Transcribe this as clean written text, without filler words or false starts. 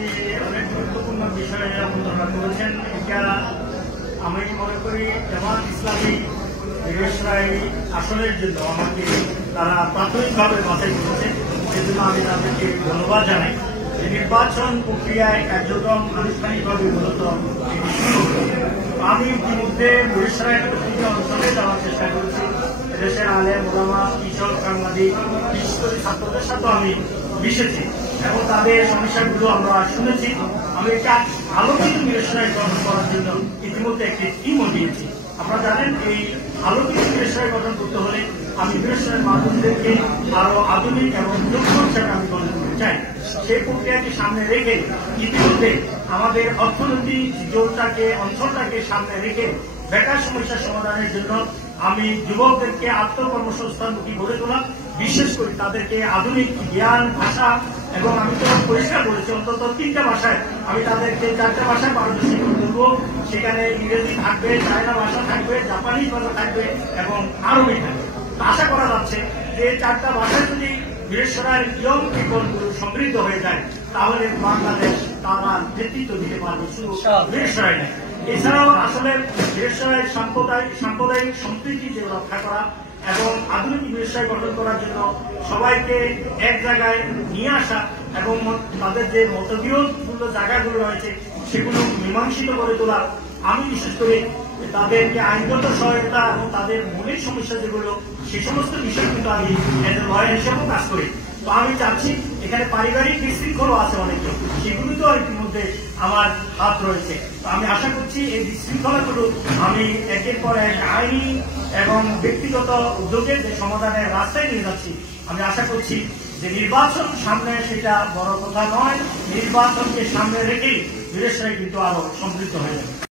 আপনি অনেক গুরুত্বপূর্ণ বিষয়ে আলোচনা করেছেন। এটা আমি মনে করি জামাত ইসলামী মিরসরাই আসনের জন্য আমাকে তারা প্রাথমিকভাবে বাছাই করেছে, সেজন্য আমি তাদেরকে ধন্যবাদ জানাই। নির্বাচন প্রক্রিয়ায় কার্যক্রম আনুষ্ঠানিকভাবে মূলত আমি ইতিমধ্যে মিরসরাইয়ের প্রতিটি অঞ্চলে যাওয়ার চেষ্টা করেছি। দেশের আলেম ওলামা, কৃষক, সাংবাদিক, বিশেষ করে ছাত্রদের সাথে আমি মিশেছি এবং তাদের সমস্যাগুলো আমরা শুনেছি। আমি একটা আলোকিত মিরসরাই গঠন করার জন্য ইতিমধ্যে একটি টিমও দিয়েছি। আপনারা জানেন, এই আলোকিত মিরসরাই গঠন করতে হলে আমি মিরসরাইয়ের মানুষদেরকে আরো আধুনিক এবং যোগ্য হিসাবে আমি গঠন করতে চাই। সেই প্রক্রিয়াকে সামনে রেখে ইতিমধ্যে আমাদের অর্থনৈতিক অঞ্চলটাকে সামনে রেখে বেকার সমস্যার সমাধানের জন্য আমি যুবকদেরকে আত্মকর্মসংস্থানমুখী গড়ে তোলা, বিশেষ করে তাদেরকে আধুনিক জ্ঞান, ভাষা এবং আমি তো পরিষ্কার বলেছি অন্তত 3টা ভাষায় আমি তাদেরকে 4টা ভাষায় পারদর্শী করে তুলব। সেখানে ইংরেজি থাকবে, চায়না ভাষা থাকবে, জাপানিজ ভাষা থাকবে এবং আরবি থাকবে। আশা করা যাচ্ছে যে 4টা ভাষায় যদি মিরসরাইয়ের ইয়ং পিপলগুলো সমৃদ্ধ হয়ে যায় তাহলে বাংলাদেশ তারা নেতৃত্ব দিতে পারবে, শুধু মিরসরাই নেই। এছাড়াও আসলে মিরসরাইয়ের সাম্প্রদায়িক সম্প্রীতি যে রক্ষা করা এবং আধুনিক মিরসরাই গঠন করার জন্য সবাইকে এক জায়গায় নিয়ে আসা এবং তাদের যে মতবিরোধপূর্ণ জায়গাগুলো রয়েছে সেগুলো মীমাংসিত করে তোলা। আমি বিশেষ করে তাদেরকে আইনগত সহায়তা এবং তাদের মৌলিক সমস্যা যেগুলো সে সমস্ত বিষয় কিন্তু আমি লয়ার হিসেবেও কাজ করি। তো আমি চাচ্ছি এখানে পারিবারিক বিশৃঙ্খলও আছে অনেকজন, সেগুলিতেও ইতিমধ্যে আমার হাত রয়েছে। তো আমি আশা করছি এই বিশৃঙ্খলাগুলো আমি একের পর এক আইনি এবং ব্যক্তিগত উদ্যোগের যে সমাধানের রাস্তায় নিয়ে যাচ্ছি। আমি আশা করছি যে নির্বাচন সামনে সেটা বড় কথা নয়, নির্বাচনকে সামনে রেখেই মিরসরাই কিন্তু আরো সমৃদ্ধ হয়ে যাবে।